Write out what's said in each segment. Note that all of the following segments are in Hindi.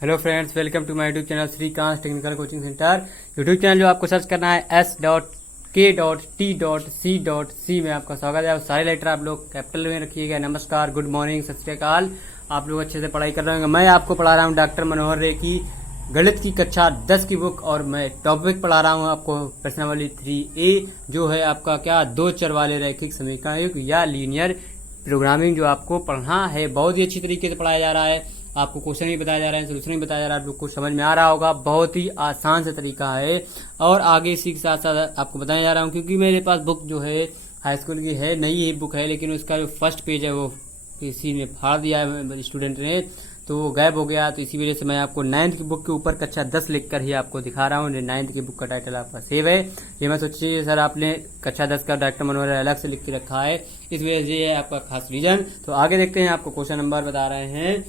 Hello friends, welcome to my YouTube channel Srikanth technical coaching centre. YouTube channel जो आपको सर्च करना है S.K.T.C.C में आपका स्वागत है। और सारे लेटर आप लोग कैपिटल में रखिएगा। नमस्कार, गुड मॉर्निंग, सत श्री अकाल। आप लोग अच्छे से पढ़ाई कर रहे होंगे। मैं आपको पढ़ा रहा हूँ डॉक्टर मनोहर रे की गणित की कक्षा 10 की बुक, और मैं टॉपिक पढ़ा रहा हूँ आपको प्रश्नावली 3A, जो है आपका क्या दो चर वाले रैखिक समीकरण या लीनियर प्रोग्रामिंग जो आपको पढ़ना है। बहुत ही अच्छी तरीके से पढ़ाया जा रहा है। आपको क्वेश्चन भी बताया जा रहा है, सोल्यूशन भी बताया जा रहा है। आप लोग को समझ में आ रहा होगा। बहुत ही आसान से तरीका है। और आगे इसी के साथ साथ आपको बताया जा रहा हूँ, क्योंकि मेरे पास बुक जो है हाई स्कूल की है, नई ही बुक है, लेकिन उसका जो फर्स्ट पेज है वो किसी ने फाड़ दिया है, स्टूडेंट ने, तो वो गायब हो गया। तो इसी वजह से मैं आपको 9th की बुक के ऊपर कक्षा 10 लिखकर ही आपको दिखा रहा हूँ। 9th की बुक का टाइटल आपका सेव है। ये मैं सोचिए सर आपने कक्षा 10 का डॉक्टर मनोहर अलग से लिख के रखा है, इस वजह से ये है आपका खास रीजन। तो आगे देखते हैं। आपको क्वेश्चन नंबर बता रहे हैं।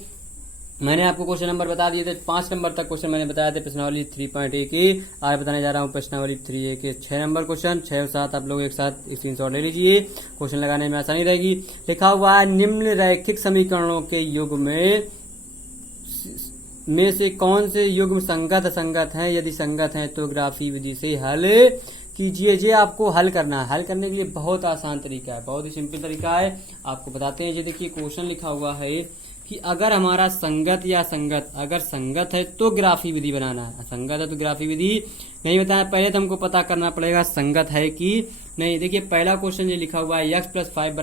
मैंने आपको क्वेश्चन नंबर बता दिए थे। 5 नंबर तक क्वेश्चन मैंने बताया थे प्रश्नावली 3.1 की। आज बताने जा रहा हूँ प्रश्नावली 3A के 6 नंबर क्वेश्चन। 6 और 7 आप लोग एक साथ स्क्रीनशॉट ले लीजिए, क्वेश्चन लगाने में आसानी रहेगी। लिखा हुआ है निम्न रैखिक समीकरणों के युग में से कौन से युग्म संगत असंगत हैं? यदि संगत हैं तो ग्राफी विधि से हल कीजिए। ये आपको हल करना है। हल करने के लिए बहुत आसान तरीका है, बहुत ही सिंपल तरीका है। आपको बताते हैं। ये देखिए क्वेश्चन लिखा हुआ है कि अगर हमारा संगत या संगत, अगर संगत है तो ग्राफी विधि बनाना है, असंगत है तो ग्राफी विधि नहीं बताया। पहले तो हमको पता करना पड़ेगा संगत है कि नहीं। देखिए पहला क्वेश्चन ये लिखा हुआ है x + 5 =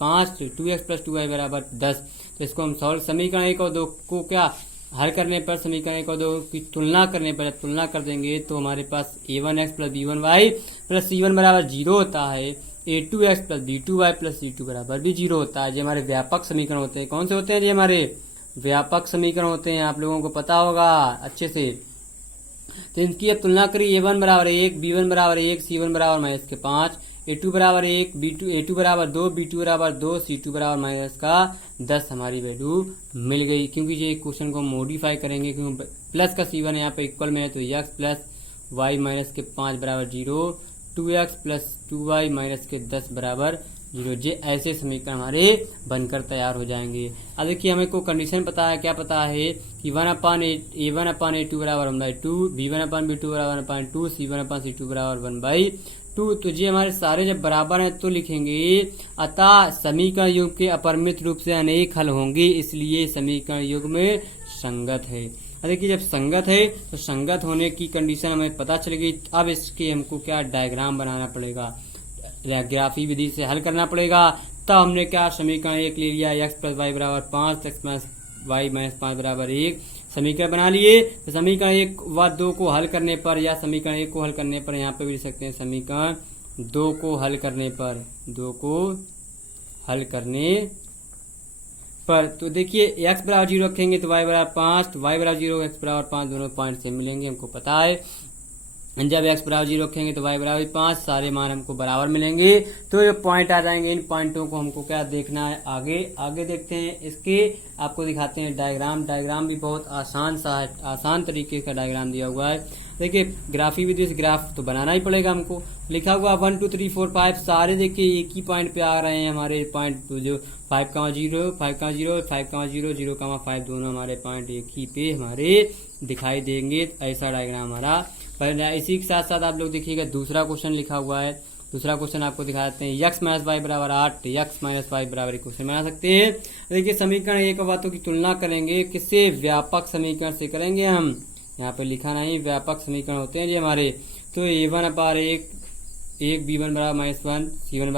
5, 2x + 2y = 10। तो इसको हम सॉल्व समीकरण 1 और 2 को क्या हल करने पर, समीकरण 1 और 2 की तुलना करने पर, तुलना कर देंगे तो हमारे पास a1x + b1y + c1 = 0 होता है। a2x + b2y + c2 = भी 0 होता है। ये हमारे व्यापक समीकरण होते हैं। कौन से होते हैं? ये हमारे व्यापक समीकरण होते हैं। आप लोगों को पता होगा अच्छे से। तो इनकी अब तुलना करिए। a1 = 1, b1 = 1, c1 = -5, a2 = 1, a2 = 2, b2 = 2, c2 = -10 हमारी वैल्यू मिल गई। क्योंकि ये क्वेश्चन को मॉडिफाई करेंगे, क्योंकि प्लस का c1 यहाँ पे इक्वल में है, तो x + y - 5 = 0, 2x + 2y - 10 = 0। ये ऐसे समीकरण हमारे बनकर तैयार हो जाएंगे। अब देखिए हमें को कंडीशन पता है। क्या पता है कि 1/a1/a2 = 1/2, b1/b2 = 1/2, c1/c2 = 1/2। तो ये हमारे सारे जब बराबर हैं तो लिखेंगे अतः समीकरण युग्म के अपरिमित रूप से अनेक हल होंगे, इसलिए समीकरण युग्म में संगत है। देखिए जब संगत है तो संगत होने की कंडीशन हमें पता चल गई। अब इसके हमको क्या डायग्राम बनाना पड़ेगा, ग्राफी विधि से हल करना पड़ेगा। तब हमने क्या समीकरण 1 ले लिया, x + y = 5, x + y - 5 = 1 समीकरण बना लिए। तो समीकरण 1 व 2 को हल करने पर, या समीकरण 1 को हल करने पर, यहाँ पे भी लिख सकते हैं समीकरण 2 को हल करने पर, 2 को हल करने पर। तो देखिए x = 0 रखेंगे तो y = 5, तो y = 0, x = 5 दोनों पॉइंट से मिलेंगे, हमको पता है। जब x = 0 रखेंगे तो y = 5, सारे मान हमको बराबर मिलेंगे। तो ये पॉइंट आ जाएंगे। इन पॉइंटों को हमको क्या देखना है, आगे देखते हैं। इसके आपको दिखाते हैं डायग्राम। डायग्राम भी बहुत आसान तरीके का डायग्राम दिया हुआ है। देखिए ग्राफी विधि से ग्राफ तो बनाना ही पड़ेगा हमको। लिखा हुआ 1 2 3 4 5 सारे देखिए एक ही पॉइंट पे आ रहे हैं हमारे पॉइंट, तो जो 5,0, 5,0, 5,0, 0,5 दोनों हमारे पॉइंट एक ही पे हमारे दिखाई देंगे। ऐसा डायग्राम हमारा। पर इसी के साथ साथ आप लोग देखिएगा दूसरा क्वेश्चन लिखा हुआ है। दूसरा क्वेश्चन आपको दिखा देते हैं। x - y = 8, x - y = question बना सकते हैं। देखिए समीकरण 1 बातों की तुलना करेंगे, किससे? व्यापक समीकरण से करेंगे हम। यहाँ पे लिखा नहीं, व्यापक समीकरण होते हैं जी हमारे। तो a1/1, b1 = -1, c1 =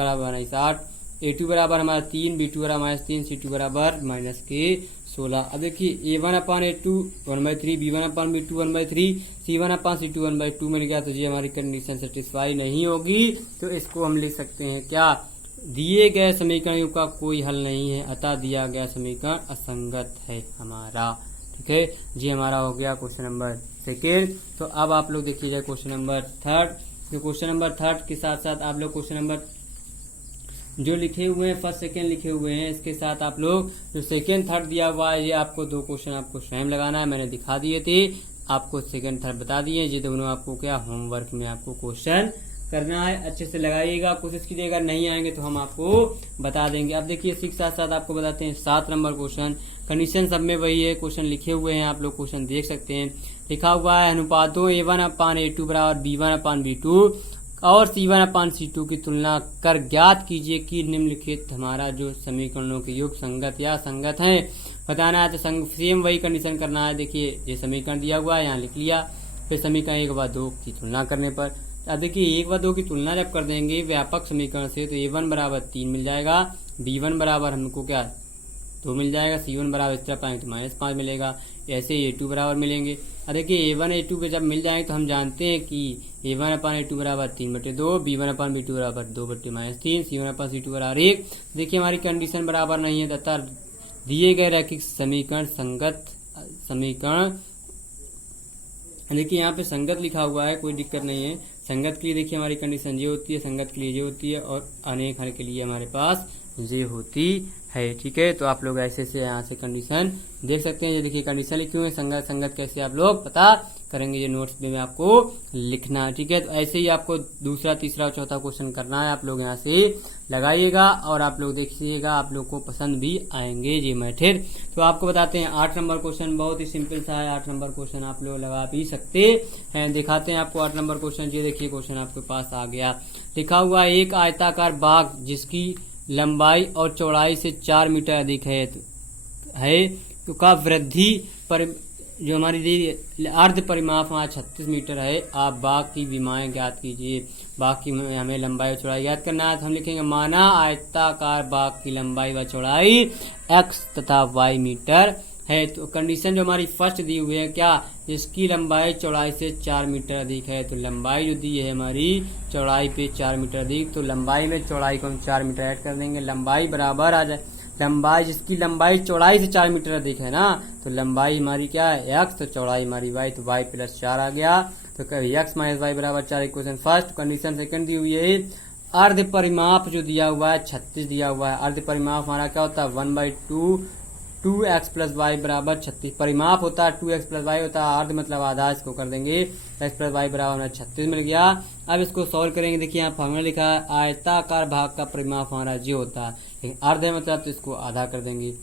-8, a2 = हमारा 3, b2 = -3, c2 = -16। अब देखिए a1/a2 1/3, b1/b2 1/3, c1/c2 1/2 मिल गया। तो ये हमारी कंडीशन सेटिस्फाई नहीं होगी। तो इसको हम लिख सकते हैं क्या, दिए गए समीकरण का कोई हल नहीं है, अतः दिया गया समीकरण असंगत है हमारा। ठीक है जी, हमारा हो गया क्वेश्चन नंबर 2। तो अब आप लोग देखिएगा क्वेश्चन नंबर 3। तो क्वेश्चन नंबर 3 के साथ साथ आप लोग क्वेश्चन नंबर जो लिखे हुए हैं, फर्स्ट सेकेंड लिखे हुए हैं, इसके साथ आप लोग जो सेकेंड थर्ड दिया हुआ है, ये आपको 2 क्वेश्चन आपको स्वयं लगाना है। मैंने दिखा दिए थे, आपको सेकेंड थर्ड बता दिए। ये दोनों आपको क्या होमवर्क में आपको क्वेश्चन करना है। अच्छे से लगाइएगा, कोशिश कीजिएगा। नहीं आएंगे तो हम आपको बता देंगे। अब देखिए इसी के साथ साथ आपको बताते हैं 7 नंबर क्वेश्चन। कंडीशन सब में वही है, क्वेश्चन लिखे हुए हैं, आप लोग क्वेश्चन देख सकते हैं। लिखा हुआ है अनुपातों A1/A2 बराबर B1/B2 और C1/C2 की तुलना कर ज्ञात कीजिए कि निम्नलिखित हमारा जो समीकरणों के योग संगत या संगत हैं। बताना है तो सेम वही कंडीशन करना है। देखिए ये समीकरण दिया हुआ है, यहाँ लिख लिया। फिर समीकरण 1 व 2 की तुलना करने पर, अब देखिए 1 व 2 की तुलना जब कर देंगे व्यापक समीकरण से तो A1 बराबर 3 मिल जाएगा, B1 बराबर हमको क्या 2 मिल जाएगा, C1 बराबर इस तरह पाएंगे तो -5 मिलेगा, ऐसे A2 बराबर मिलेंगे। अब देखिए A1 A2 पे जब मिल जाएंगे तो हम जानते हैं कि A1/A2 बराबर 3/2, B1/B2 बराबर 2/-3, C1/C2 बराबर 1। देखिए हमारी कंडीशन बराबर नहीं है तथा दिए गए रैखिक समीकरण संगत समीकरण, देखिए यहाँ पे संगत लिखा हुआ है, कोई दिक्कत नहीं है। संगत के लिए देखिए हमारी कंडीशन ये होती है, संगत के लिए ये होती है और अनेक हल के लिए हमारे पास ये होती है। ठीक है, तो आप लोग ऐसे से यहाँ से कंडीशन देख सकते हैं। ये देखिए कंडीशन लिखी हुई है, संगत संगत कैसे आप लोग पता करेंगे, ये नोट्स में आपको लिखना है। ठीक है, तो ऐसे ही आपको दूसरा, तीसरा और चौथा क्वेश्चन करना है। आप लोग यहाँ से लगाइएगा और आप लोग देखिएगा, आप लोग को पसंद भी आएंगे ये मेथड। तो आपको बताते हैं 8 नंबर क्वेश्चन बहुत ही सिंपल सा है। 8 नंबर क्वेश्चन आप लोग लगा भी सकते हैं। दिखाते हैं आपको 8 नंबर क्वेश्चन। ये देखिए क्वेश्चन आपके पास आ गया, लिखा हुआ एक आयताकार बाग जिसकी लंबाई और चौड़ाई से 4 मीटर अधिक है तो का वृद्धि पर जो हमारी अर्ध परिमाप वहाँ 36 मीटर है। आप बाग की विमाएं ज्ञात कीजिए। बाग की हमें लंबाई और चौड़ाई ज्ञात करना है तो हम लिखेंगे माना आयताकार बाग की लंबाई व चौड़ाई x तथा y मीटर है। तो कंडीशन जो हमारी फर्स्ट दी हुई है क्या, इसकी लंबाई चौड़ाई से 4 मीटर अधिक है। तो लंबाई जो दी है हमारी चौड़ाई पे 4 मीटर अधिक, तो लंबाई में चौड़ाई को हम 4 मीटर ऐड कर देंगे। लंबाई बराबर आ जाए, लंबाई जिसकी लंबाई चौड़ाई से 4 मीटर अधिक है ना, तो लंबाई हमारी क्या है x, तो चौड़ाई हमारी y, तो y + 4 आ गया। तो x - y बराबर 4 इक्वेशन फर्स्ट। कंडीशन सेकंड दी हुई है अर्ध परिमाप जो दिया हुआ है 36 दिया हुआ है। अर्ध परिमाप हमारा क्या होता है 1/2 2x + y बराबर 36। परिमाप होता है 2x + y होता है, अर्ध मतलब आधा, इसको कर देंगे x + y बराबर हमारा 36 मिल गया। अब इसको सॉल्व करेंगे। देखिए यहाँ फॉर्मूला लिखा है आयताकार भाग का परिमाप हमारा ये होता है, लेकिन अर्ध है मतलब तो इसको आधा कर देंगे।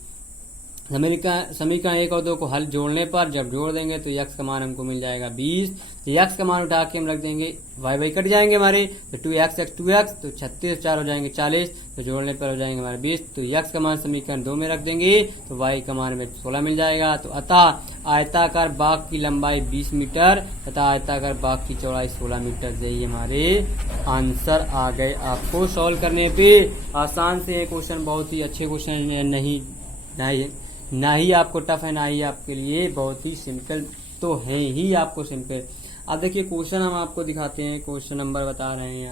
समीकरण 1 और 2 को हल जोड़ने पर जब जोड़ देंगे तो x का मान हमको मिल जाएगा 20। तो x का मान उठा के हम रख देंगे, y कट जाएंगे हमारे, तो 2x 2x, तो 36 4 हो जाएंगे 40, तो जोड़ने पर हो जाएंगे हमारे 20। तो x का मान समीकरण 2 में रख देंगे तो y का मान में 16 मिल जाएगा। तो अतः आयताकार बाग की लंबाई 20 मीटर तथा आयताकार बाग की चौड़ाई 16 मीटर। यही हमारे आंसर आ गए। आपको सॉल्व करने पे आसान से क्वेश्चन, बहुत ही अच्छे क्वेश्चन, ना ही आपको टफ है, ना ही आपके लिए बहुत ही सिंपल तो है ही आपको सिंपल। अब देखिए क्वेश्चन हम आपको दिखाते हैं, क्वेश्चन नंबर बता रहे हैं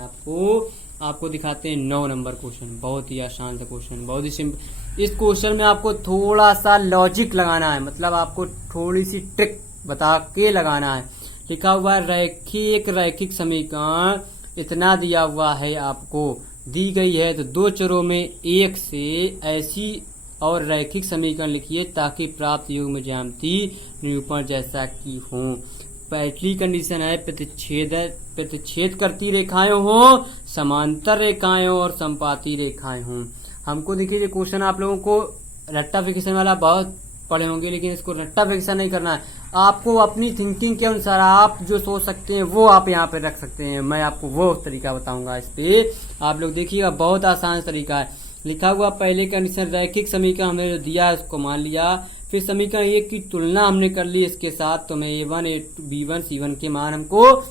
आपको दिखाते हैं 9 नंबर क्वेश्चन। बहुत ही आसान सा क्वेश्चन, बहुत ही सिंपल। इस क्वेश्चन में आपको थोड़ा सा लॉजिक लगाना है, मतलब आपको थोड़ी सी ट्रिक बता के लगाना है। लिखा हुआ है रैखिक समीकरण इतना दिया हुआ है, आपको दी गई है तो 2 चरों में एक से ऐसी और रैखिक समीकरण लिखिए ताकि प्राप्त युग्म ज्यामिति निरूपण जैसा कि हो। पहली कंडीशन है प्रतिच्छेद करती रेखाएं हो, समांतर रेखाएं हो और संपाती रेखाएं हो। हमको देखिए ये क्वेश्चन आप लोगों को रट्टा फिक्सेशन वाला बहुत पढ़े होंगे, लेकिन इसको रट्टा फिक्सेशन नहीं करना है। आपको अपनी थिंकिंग के अनुसार आप जो सोच सकते हैं वो आप यहाँ पे रख सकते हैं। मैं आपको वो तरीका बताऊंगा, इस पे आप लोग देखिएगा, बहुत आसान तरीका है। लिखा हुआ पहले कंडीशन रैखिक समीकरण हमने जो दिया उसको मान लिया, फिर समीकरण 1 की तुलना हमने कर ली इसके साथ, तो हमें A1 A2 B1 C1 के मान हमको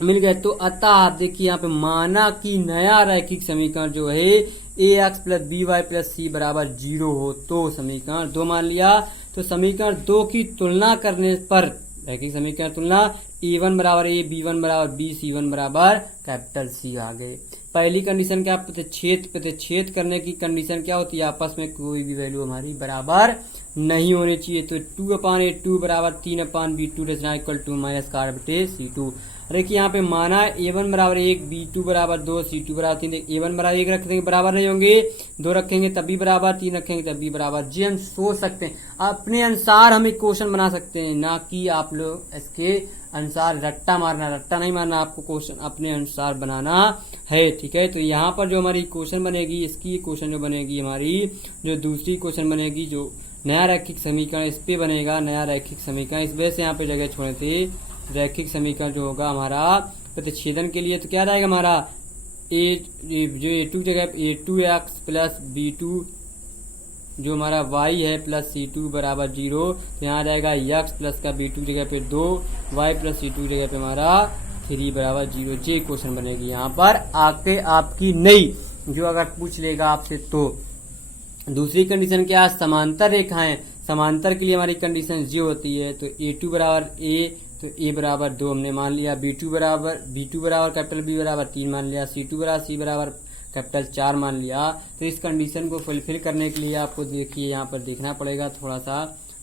मिल गए। तो अतः आप देखिए यहाँ पे माना कि नया रैखिक समीकरण जो है ax + by + c बराबर 0 हो, तो समीकरण 2 मान लिया। तो समीकरण 2 की तुलना करने पर रैखिक समीकरण तुलना A1 बराबर A, B1 बराबर B, C1 बराबर C आ गए। पहली कंडीशन क्या, प्रतिच्छेद करने की कंडीशन क्या होती है, आपस में कोई भी वैल्यू हमारी बराबर नहीं होनी चाहिए। तो 2/A2 बराबर 3/B2 -r/C2। देखिए यहाँ पे माना A1 बराबर 1, B2 बराबर 2, C2 बराबर 3। A1 बराबर 1 रखेंगे बराबर नहीं होंगे, 2 रखेंगे तब भी बराबर, 3 रखेंगे तब भी बराबर। जी हम सोच सकते हैं, अपने अनुसार हम एक क्वेश्चन बना सकते हैं, ना कि आप लोग इसके अनुसार रट्टा नहीं मारना, आपको क्वेश्चन अपने अनुसार बनाना है। ठीक है, तो यहाँ पर जो हमारी क्वेश्चन बनेगी, इसकी क्वेश्चन जो बनेगी हमारी, जो दूसरी क्वेश्चन बनेगी जो नया रैखिक समीकरण इस पे बनेगा, नया रैखिक समीकरण। इस वजह से यहाँ पे जगह छोड़े थे। रैखिक समीकरण जो होगा हमारा प्रतिच्छेदन के लिए तो क्या रहेगा हमारा जो a2 जगह a2x प्लस b2 जो हमारा y है प्लस c2 बराबर 0, तो यहाँ रहेगा x प्लस का b2 जगह पे 2, y प्लस c2 जगह पे हमारा 3 बराबर 0। ये क्वेश्चन बनेगी यहाँ पर आके आपकी नई, जो अगर पूछ लेगा आपसे तो। दूसरी कंडीशन क्या है, समांतर रेखाएं। समांतर के लिए हमारी कंडीशन ये होती है, तो a2 बराबर a, तो a बराबर 2 हमने मान लिया, b2 बराबर कैपिटल B बराबर 3 मान लिया, c2 बराबर C बराबर कैपिटल 4 मान लिया। तो इस कंडीशन को फुलफिल करने के लिए आपको देखिए यहाँ पर देखना पड़ेगा थोड़ा सा।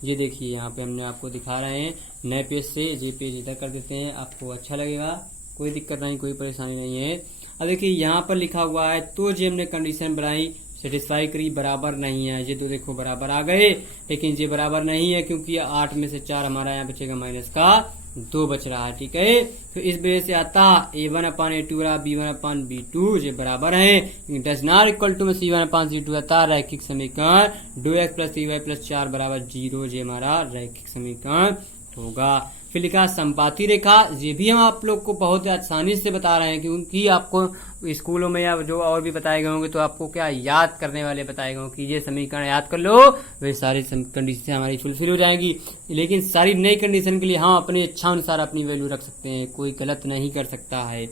ये देखिए यहाँ पे हमने आपको दिखा रहे हैं नए पेज से, ये पेज इधर कर देते हैं, आपको अच्छा लगेगा, कोई दिक्कत नहीं, कोई परेशानी नहीं है। अब देखिए यहाँ पर लिखा हुआ है, तो जो हमने कंडीशन बनाई सेटिस्फाई करी, बराबर नहीं है। ये तो देखो बराबर आ गए, लेकिन ये बराबर नहीं है क्योंकि 8 में से 4 हमारा यहाँ बचेगा माइनस का 2 बच रहा है, ठीक है। तो इस वजह से आता a1 अपान a2 बराबर b1 अपान b2 ये बराबर है, डज नॉट इक्वल टू में c1 अपान c2 आता रैखिक समीकरण 2x प्लस 3y प्लस 4 बराबर 0, ये हमारा रैखिक समीकरण होगा। फिर लिखा संपाती रेखा, ये भी हम आप लोग को बहुत आसानी से बता रहे हैं क्योंकि आपको स्कूलों में या जो और भी बताए गए होंगे तो आपको क्या याद करने वाले बताए गए कि ये समीकरण याद कर लो, वे सारी कंडीशन हमारी फुलफिल हो जाएंगी। लेकिन सारी नई कंडीशन के लिए हम अपने इच्छा अनुसार अपनी वैल्यू रख सकते हैं, कोई गलत नहीं कर सकता है,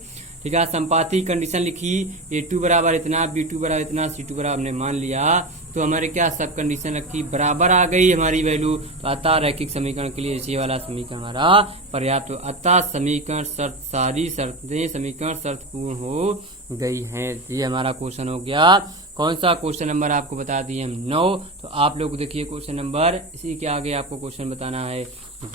ठीक है। संपाती कंडीशन लिखी, a2 बराबर इतना, b2 बराबर इतना, c2 बराबर हमने मान लिया, तो हमारे क्या सब कंडीशन रखी, बराबर आ गई हमारी वैल्यू, तो अतः रैखिक समीकरण के लिए ये वाला समीकरण हमारा पर्याप्त। तो अतः समीकरण शर्त, सारी शर्तें समीकरण शर्त पूर्ण हो गई हैं। ये हमारा क्वेश्चन हो गया। कौन सा क्वेश्चन नंबर आपको बता दिए हम 9। तो आप लोग देखिए क्वेश्चन नंबर, इसी के आगे आपको क्वेश्चन बताना है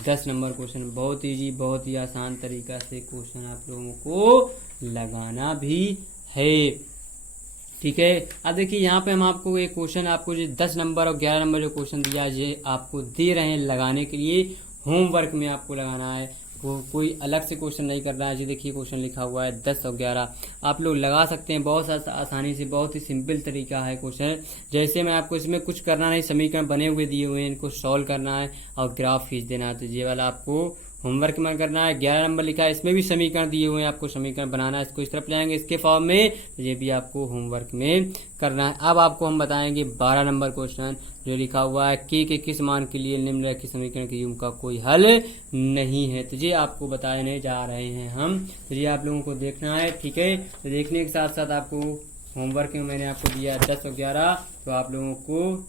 10 नंबर क्वेश्चन। बहुत ईजी, बहुत ही आसान तरीका से क्वेश्चन आप लोगों को लगाना भी है, ठीक है। अब देखिए यहाँ पे हम आपको एक क्वेश्चन, आपको जो 10 नंबर और 11 नंबर जो क्वेश्चन दिया ये आपको दे रहे हैं लगाने के लिए, होमवर्क में आपको लगाना है, कोई अलग से क्वेश्चन नहीं करना है। जी देखिए क्वेश्चन लिखा हुआ है 10 और 11, आप लोग लगा सकते हैं बहुत आसानी से, बहुत ही सिंपल तरीका है क्वेश्चन। जैसे मैं आपको इसमें कुछ करना नहीं, समीकरण बने हुए दिए हुए हैं, इनको सॉल्व करना है और ग्राफ खींच देना है, तो ये वाला आपको होमवर्क में करना है। 11 नंबर लिखा है, इसमें भी समीकरण दिए हुए हैं, आपको समीकरण बनाना है, इसको इस तरफ लाएंगे इसके फॉर्म में, तो ये भी आपको होमवर्क में करना है। अब आपको हम बताएंगे 12 नंबर क्वेश्चन जो लिखा हुआ है के किस मान के लिए निम्नलिखित समीकरण के युग्म का कोई हल नहीं है, तो ये आपको बताने जा रहे हैं हम, तो ये आप लोगों को देखना है, ठीक है। तो देखने के साथ साथ आपको होमवर्क में मैंने आपको दिया 10 और 11, तो आप लोगों को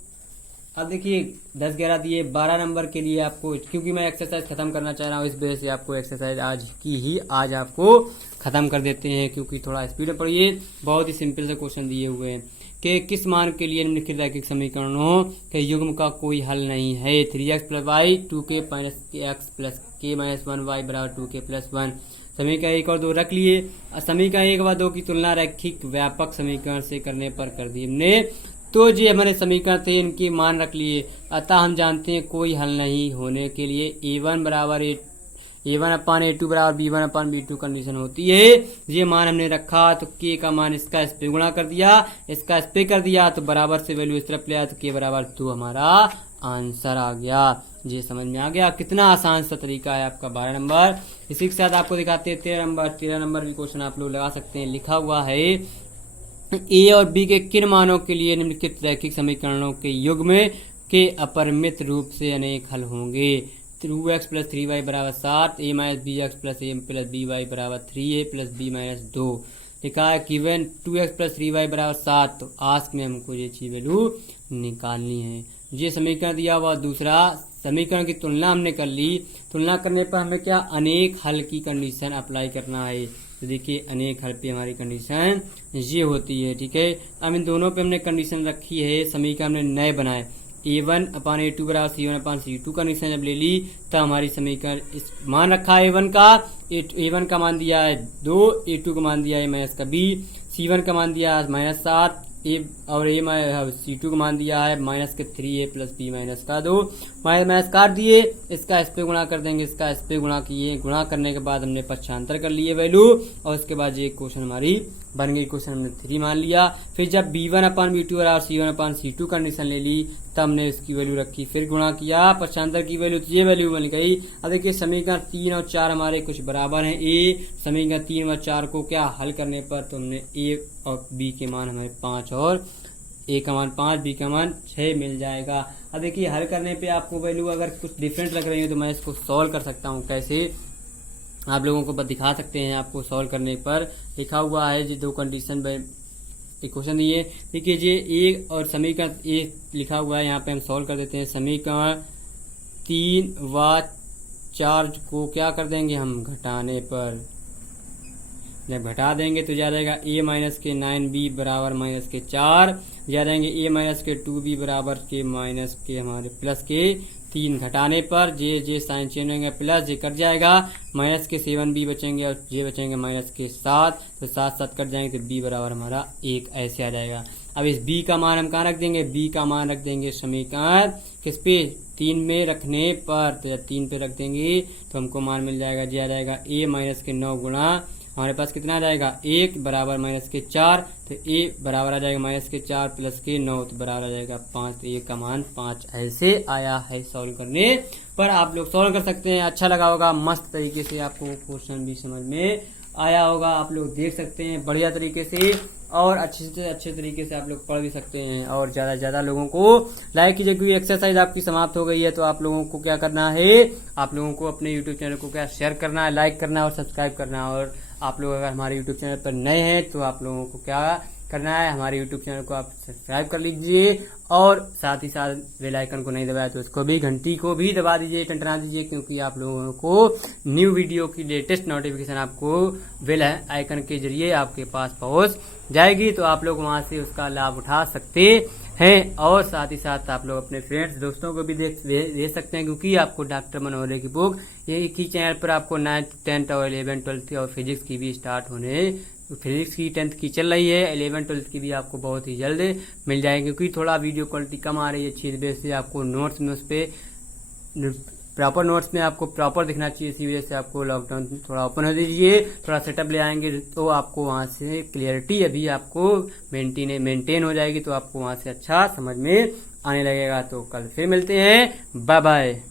अब देखिए 10 11 दिए, 12 नंबर के लिए आपको, क्योंकि मैं एक्सरसाइज खत्म करना चाह रहा हूँ इस वजह से आपको एक्सरसाइज आज आपको खत्म कर देते हैं, क्योंकि थोड़ा स्पीड में पढ़िए। बहुत ही सिंपल से क्वेश्चन दिए हुए हैं कि किस मान के लिए निम्नलिखित रैखिक समीकरणों के युग्म का कोई हल नहीं है। 3x plus Y 2k minus x plus k minus 1y बराबर 2k प्लस 1। समीकरण 1 और 2 रख लिए। समीकरण 1 व 2 की तुलना रैखिक व्यापक समीकरण से करने पर कर दी हमने, तो जो हमारे समीकरण थे इनके मान रख लिए। अतः हम जानते हैं कोई हल नहीं होने के लिए a1 बराबर a1 अपान a2 बराबर b1 अपान b2 कंडीशन होती है। ये मान हमने रखा, तो k का मान इसका इस पे गुणा कर दिया, इसका इस पे कर दिया, तो बराबर से वैल्यू इस तरफ ले आया, तो k बराबर 2 हमारा आंसर आ गया। ये समझ में आ गया, कितना आसान सा तरीका है आपका 12 नंबर। इसी के साथ आपको दिखाते हैं 13 नंबर भी क्वेश्चन आप लोग लगा सकते हैं। लिखा हुआ है ए और बी के किन मानों के लिए निम्नलिखित रैखिक समीकरणों के युग्म के अपरिमित रूप से अनेक हल होंगे। 2x प्लस 3y बराबर 7, a minus B X plus A plus B Y बराबर 3a प्लस बी माइनस 2। लिखा है गिवन 2x प्लस 3y बराबर 7, तो आस्क में हमको ये चीज वैल्यू निकालनी है। ये समीकरण दिया हुआ, दूसरा समीकरण की तुलना हमने कर ली, तुलना करने पर हमें क्या अनेक हल की कंडीशन अप्लाई करना है। तो देखिए अनेक हल पे हमारी कंडीशन ये होती है, ठीक है। अब इन दोनों पे हमने कंडीशन रखी है, समीकरण हमने नए बनाए। a1 अपान a2 बराबर c1 अपान c2 कंडीशन जब ले ली, तब हमारी समीकरण इस मान रखा है a1 का, a1 का मान दिया है 2, a2 का मान दिया है माइनस का b, c1 का मान दिया है माइनस 7 और c2 का मान दिया है माइनस के 3a प्लस b माइनस का 2। माइनस काट दिए, इसका इस पे गुणा कर देंगे, इसका इस पे गुणा किए, गुणा करने के बाद हमने पक्षांतर कर लिए वैल्यू, और उसके बाद ये क्वेश्चन हमारी बन गई इक्वेशन हमने 3 मान लिया। फिर जब b1/b2 और c1/c2 कंडीशन ले ली तब हमने इसकी वैल्यू रखी, फिर गुणा किया पक्षांतर की वैल्यू, तो ये वैल्यू बन गई। अब देखिए समीकरण 3 और 4 हमारे कुछ बराबर हैं। समीकरण 3 और 4 को क्या हल करने पर तो हमने a और b के मान हमारे 5 और a का मान 5, b का मान 6 मिल जाएगा। अब देखिए हल करने पे आपको वैल्यू अगर कुछ डिफरेंट लग रही है तो मैं इसको सॉल्व कर सकता हूँ। कैसे आप लोगों को दिखा सकते हैं। आपको सॉल्व करने पर लिखा हुआ है जो 2 कंडीशन इक्वेशन दिए, देखिए ये ए और समीकरण ए लिखा हुआ है, यहाँ पे हम सॉल्व कर देते हैं। समीकरण 3 व 4 को क्या कर देंगे हम घटाने पर, जब घटा देंगे तो जा जाएगा a माइनस के 9b बराबर माइनस के 4, जा जाएंगे a माइनस के 2b बराबर के माइनस के हमारे प्लस के 3, घटाने पर जे साइन चेंज होंगे प्लस जे कट जाएगा, माइनस के 7b बचेंगे और जे बचेंगे माइनस के 7, तो 7 कट जाएंगे तो b बराबर हमारा 1 ऐसे आ जाएगा। अब इस b का मान हम कहाँ रख देंगे, b का मान रख देंगे समीकरण किस पे 3 में रखने पर, तो जब 3 पे रख देंगे तो हमको मान मिल जाएगा, जे आ जाएगा a माइनस के 9 गुणा हमारे पास कितना आ जाएगा 1 बराबर माइनस के 4, तो a बराबर आ जाएगा माइनस के 4 प्लस के 9 तो बराबर आ जाएगा 5, तो a का मान 5 ऐसे आया है। सॉल्व करने पर आप लोग सॉल्व कर सकते हैं। अच्छा लगा होगा, मस्त तरीके से आपको क्वेश्चन भी समझ में आया होगा, आप लोग देख सकते हैं बढ़िया तरीके से और अच्छे से अच्छे तरीके से आप लोग पढ़ भी सकते हैं। और ज़्यादा से ज़्यादा लोगों को लाइक कीजिए, क्योंकि एक्सरसाइज आपकी समाप्त हो गई है तो आप लोगों को क्या करना है, आप लोगों को अपने यूट्यूब चैनल को क्या शेयर करना है, लाइक करना है और सब्सक्राइब करना है। और आप लोग अगर हमारे यूट्यूब चैनल पर नए हैं तो आप लोगों को क्या करना है, हमारे यूट्यूब चैनल को आप सब्सक्राइब कर लीजिए और साथ ही साथ बेल आइकन को नहीं दबाया तो उसको भी, घंटी को भी दबा दीजिए, टंटना दीजिए, क्योंकि आप लोगों को न्यू वीडियो की लेटेस्ट नोटिफिकेशन आपको बेल आइकन के जरिए आपके पास पहुंच जाएगी, तो आप लोग वहां से उसका लाभ उठा सकते हैं। और साथ ही साथ आप लोग अपने फ्रेंड्स दोस्तों को भी दे सकते हैं, क्योंकि आपको डॉक्टर मनोहर की बुक एक ही चैनल पर आपको 9th 10th और 11th 12th और फिजिक्स की भी स्टार्ट होने, फिजिक्स की 10th की चल रही है, 11th 12th की भी आपको बहुत ही जल्द मिल जाएगी, क्योंकि थोड़ा वीडियो क्वालिटी कम आ रही है अच्छी बेस से। आपको नोट्स में उस पर प्रॉपर नोट्स में आपको प्रॉपर दिखना चाहिए, इसी वजह से आपको लॉकडाउन थोड़ा ओपन हो दीजिए, थोड़ा सेटअप ले आएंगे तो आपको वहां से क्लियरिटी अभी आपको मेंटेन हो जाएगी, तो आपको वहां से अच्छा समझ में आने लगेगा। तो कल फिर मिलते हैं, बाय बाय।